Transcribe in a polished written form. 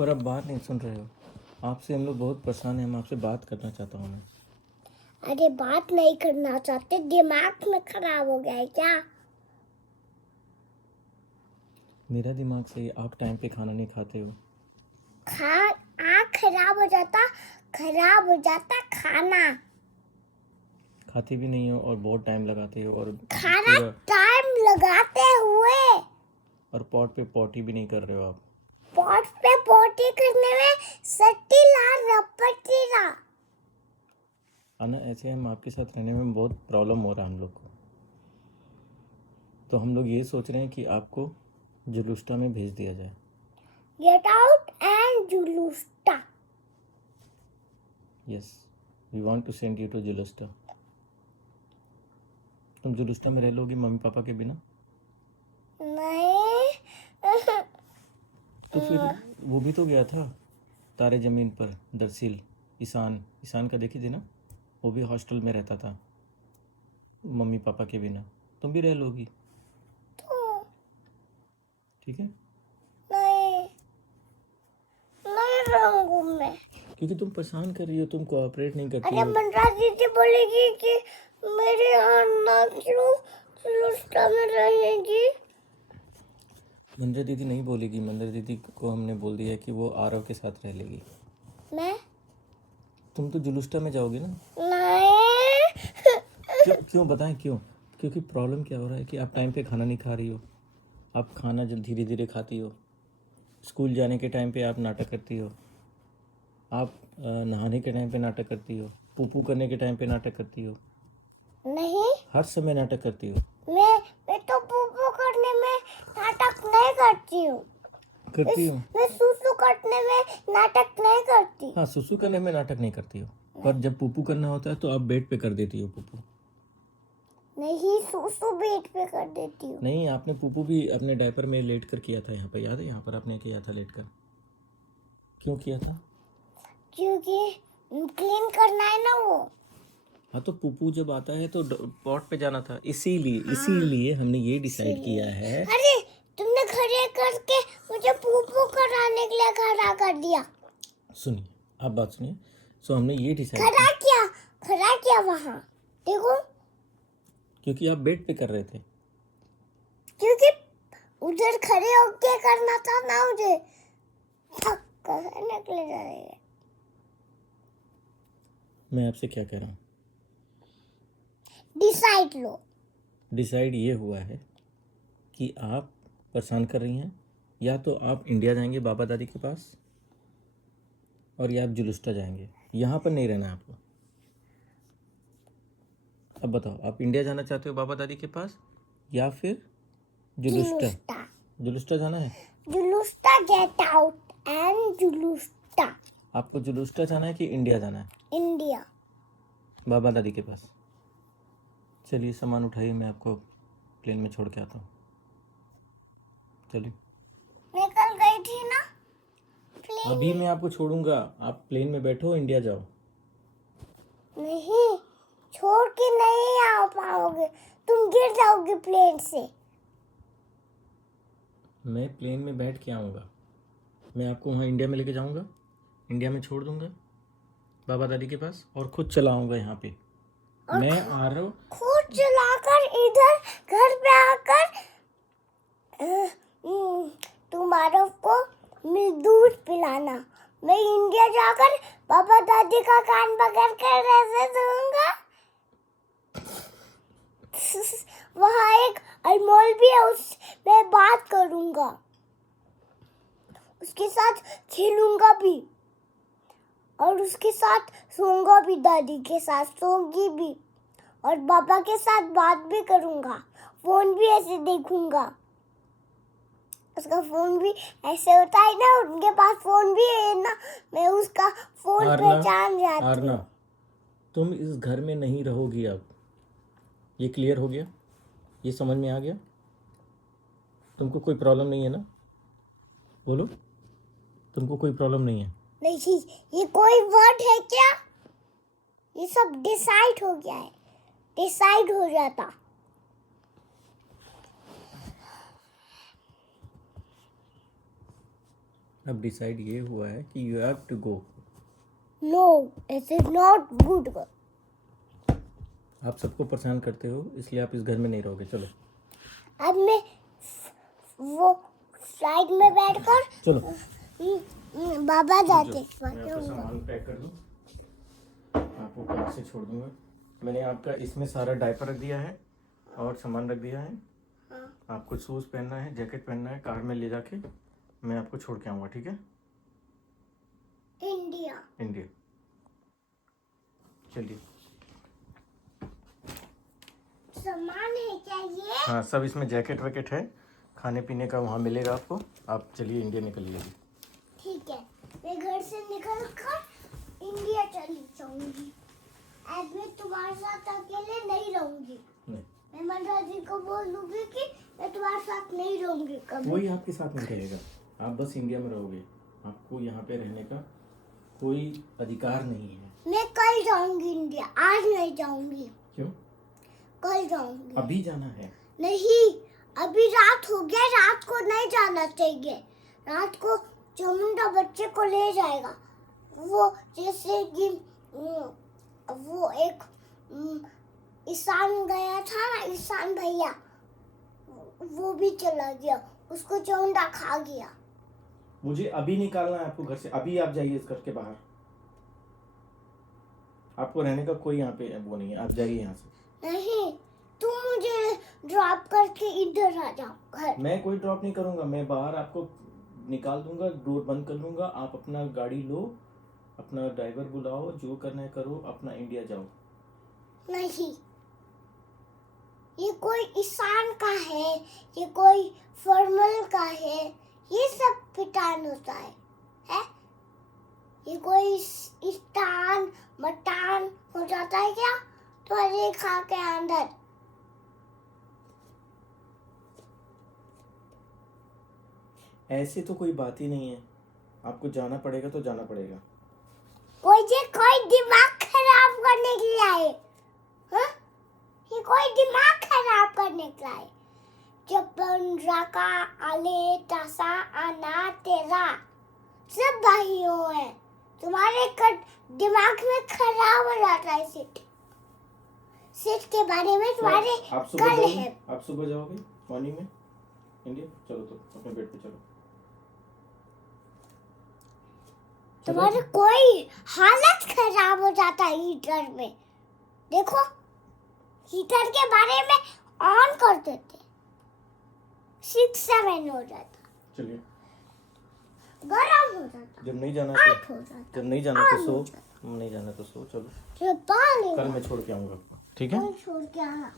पर आप बात नहीं सुन रहे हो। आपसे हम लोग बहुत परेशान हैं, हम आपसे बात करना चाहता हूँ मैं। अरे बात नहीं करना चाहते, दिमाग में खराब हो गया है क्या? मेरा दिमाग सही है, आप टाइम पे खाना नहीं खाते हो। खराब हो जाता खाना। खाते भी नहीं हो और बहुत टाइम लगाते हो और खाना पूरा टाइम लगाते हुए और पॉट पे पॉटी भी नहीं कर रहे हो आप। पॉट पे पोटी करने में सट्टी ला रपटी ला। आना ऐसे हम आपके साथ रहने में बहुत प्रॉब्लम हो रहा है हम लोग को। तो हम लोग ये सोच रहे हैं कि आपको जुलूस्टा में भेज दिया जाए। गेट आउट एंड जुलूस्टा। Yes, we want to send you to जुलूस्टा। तुम जुलूस्टा में रह लोगी मम्मी पापा के बिना? नहीं। तो फिर वो भी तो गया था तारे ज़मीन पर, दरअसल ईशान का देखी थी ना, वो भी हॉस्टल में रहता था मम्मी पापा के बिना। तुम भी रह लोगी, तो ठीक है? नहीं नहीं रहूंगी मैं। क्योंकि तुम परेशान कर रही हो, तुम कोऑपरेट नहीं करती अरे हो। मंडरा दीदी बोलेगी कि मेरे यहाँ ना क्यों जुलूस्टा में रहेगी। मंदिर दीदी नहीं बोलेगी, मंदिर दीदी को हमने बोल दिया है कि वो आरव के साथ रह लेगी। मैं तुम तो जुलूस्टा में जाओगे ना? नहीं। क्यों बताएं क्यों? क्योंकि प्रॉब्लम क्या हो रहा है कि आप टाइम पे खाना नहीं खा रही हो। आप खाना जब धीरे धीरे खाती हो। स्कूल जाने के टाइम पे आप नाटक करती हो। आप नहाने के टाइम पे नाटक करती हो। पूपू करने के टाइम पे नाटक करती हो। नहीं, हर समय नाटक करती हो। मैं तो पूपू करने में नाटक नहीं करती हूँ। करती हो? मैं सुसु करने में नाटक नहीं करती। हाँ, सुसु करने में नाटक नहीं करती हो, पर जब पूपू करना होता है तो आप बेड पे कर देती हो पूपू। नहीं, सुसु बेड पे कर देती हूँ। नहीं, आपने पूपू भी अपने डायपर में लेट कर किया था यहाँ पर, याद है? यहाँ पर आपने किया था लेट कर। क्यों किया था? क्योंकि क्लीन करना है ना वो। हाँ, तो पूपू जब आता है तो पॉट पे जाना था, इसीलिए हमने ये डिसाइड किया है। अरे तुमने खड़े करके मुझे पूपू कराने के लिए खड़ा कर दिया। सुनिए, आप बात सुनिए। सो हमने ये डिसाइड खड़ा किया वहाँ देखो। क्योंकि आप बेड पे कर रहे थे। क्योंकि उधर खड़े होके करना था ना मुझे। थक कर निकले जाएंगे। मैं आपसे क्या कह रहा हूँ? डिसाइड लो। डिसाइड ये हुआ है कि आप परेशान कर रही हैं, या तो आप इंडिया जाएंगे बाबा दादी के पास, और या आप जुलूस्टा जाएंगे। यहाँ पर नहीं रहना है आपको। अब बताओ, आप इंडिया जाना चाहते हो बाबा दादी के पास या फिर जुलूस्टा? जुलूस्टा जाना है। जुलूस्टा गेट आउट एंड जुलूस्टा। आपको जुलूस्टा जाना है कि इंडिया जाना है? इंडिया। बाबा दादी के पास। चलिए सामान उठाइए, मैं आपको प्लेन में छोड़ के आता हूँ। चलिए। मैं कल गई थी ना प्लेन। अभी मैं आपको छोड़ूंगा, आप प्लेन में बैठो, इंडिया जाओ। नहीं, छोड़ के नहीं आ पाओगे, तुम गिर जाओगे प्लेन से। मैं प्लेन में बैठ के आऊँगा, मैं आपको वहाँ इंडिया में लेके जाऊँगा, इंडिया में छोड़ दूँगा बाबा दादी के पास, और खुद चला आऊँगा यहाँ पे। मैं आ रहा हूँ खुद चलाकर इधर घर पे आकर तुम्हारे को दूध पिलाना। मैं इंडिया जाकर पापा दादी का कान पकड़ कर ऐसे दूंगा। वहाँ एक अनमोल भी है, उससे बात करूंगा, उसके साथ खेलूंगा भी, और उसके साथ सोऊंगा भी, दादी के साथ सोऊंगी भी, और पापा के साथ बात भी करूंगा। फोन भी ऐसे देखूंगा, उसका फोन भी ऐसे होता है ना, उनके पास फोन भी है ना, मैं उसका फोन पहचान जाती हूँ। तुम इस घर में नहीं रहोगी अब, ये क्लियर हो गया? ये समझ में आ गया? तुमको कोई प्रॉब्लम नहीं है ना? बोलो, तुमको कोई प्रॉब्लम नहीं है? नहीं, ये कोई वर्ड है क्या? ये सब डिसाइड हो गया है, डिसाइड हो जाता। अब डिसाइड ये हुआ है कि you have to go. No, it is not good. आप सबको परेशान करते हो इसलिए आप इस घर में नहीं रहोगे। चलो अब मैं वो साइड में बैठकर चलो बाबा जाते मैं आपका सामान पैक कर दूँ, आपको कार से छोड़ दूंगा। मैंने आपका इसमें सारा डायपर रख दिया है और सामान रख दिया है। हाँ। आपको शूज़ पहनना है, जैकेट पहनना है, कार में ले जाके मैं आपको छोड़ के आऊँगा, ठीक है? इंडिया। इंडिया चलिए। सामान है क्या ये? हाँ सब इसमें जैकेट वैकेट है, खाने पीने का वहाँ मिलेगा आपको। आप चलिए इंडिया निकलिए अभी। ठीक है, मैं घर से निकल कर इंडिया चली जाऊंगी। आज मैं तुम्हारे साथ अकेले नहीं रहूंगी। नहीं, मैं मनराज जी को बोल दूंगी कि मैं तुम्हारे साथ नहीं रहूंगी कभी। कोई आपके साथ नहीं रहेगा, आप बस इंडिया में रहोगे। आपको यहाँ पे रहने का कोई अधिकार नहीं है। मैं कल जाऊंगी इंडिया, आज नहीं जाऊंगी। क्यों? कल जाऊंगी। अभी जाना है। नहीं, अभी रात हो गया, रात को नहीं जाना चाहिए। रात को चामुंडा बच्चे को ले जाएगा। वो जैसे कि वो एक ईशान गया था ना, ईशान भैया, वो भी चला गया, उसको चामुंडा खा गया। मुझे अभी निकालना है आपको घर से। अभी आप जाइए इस घर के बाहर। आपको रहने का कोई यहाँ पे वो नहीं है, आप जाइए यहाँ से। नहीं, तुम मुझे ड्रॉप करके इधर आ जाओ घर। मैं कोई ड्रॉप नहीं करूँगा, मैं बाहर आपको निकाल दूंगा, डोर बंद कर लूँगा। आप अपना गाड़ी लो, अपना ड्राइवर बुलाओ, जो करना है करो, अपना इंडिया जाओ। नहीं, ये कोई ईशान का है, ये कोई फॉर्मल का है, ये सब पिटान होता है? ये कोई इस्तान मटान हो जाता है क्या तुम्हारे खा के अंदर? ऐसे तो कोई बात ही नहीं है, आपको जाना पड़ेगा तो जाना पड़ेगा। कोई दिमाग खराब करने के लिए आए? हाँ? ये कोई दिमाग खराब करने के लिए आए? जपन राका आले तासा आना तेरा सब भाइयों है। तुम्हारे दिमाग में खराब हो जाता है सिट के बारे में तुम्हारे कल है। आप सुबह जाओगे मॉर्निंग में इंडिया? चलो तो अपने बेड पे चलो। तुम्हारे कोई हालत खराब हो जाता है हीटर में। देखो, हीटर के बारे में ऑन कर देते, 6-7 हो जाता, चलिए गरम हो जाता, जब नहीं जाना 8 तो हो जाता, जब नहीं जाना तो आठ सो, हो जाता। नहीं जाना तो सो। चलो जब पानी कल मैं छोड़ के आऊँगा, ठीक है? छोड़ के आना।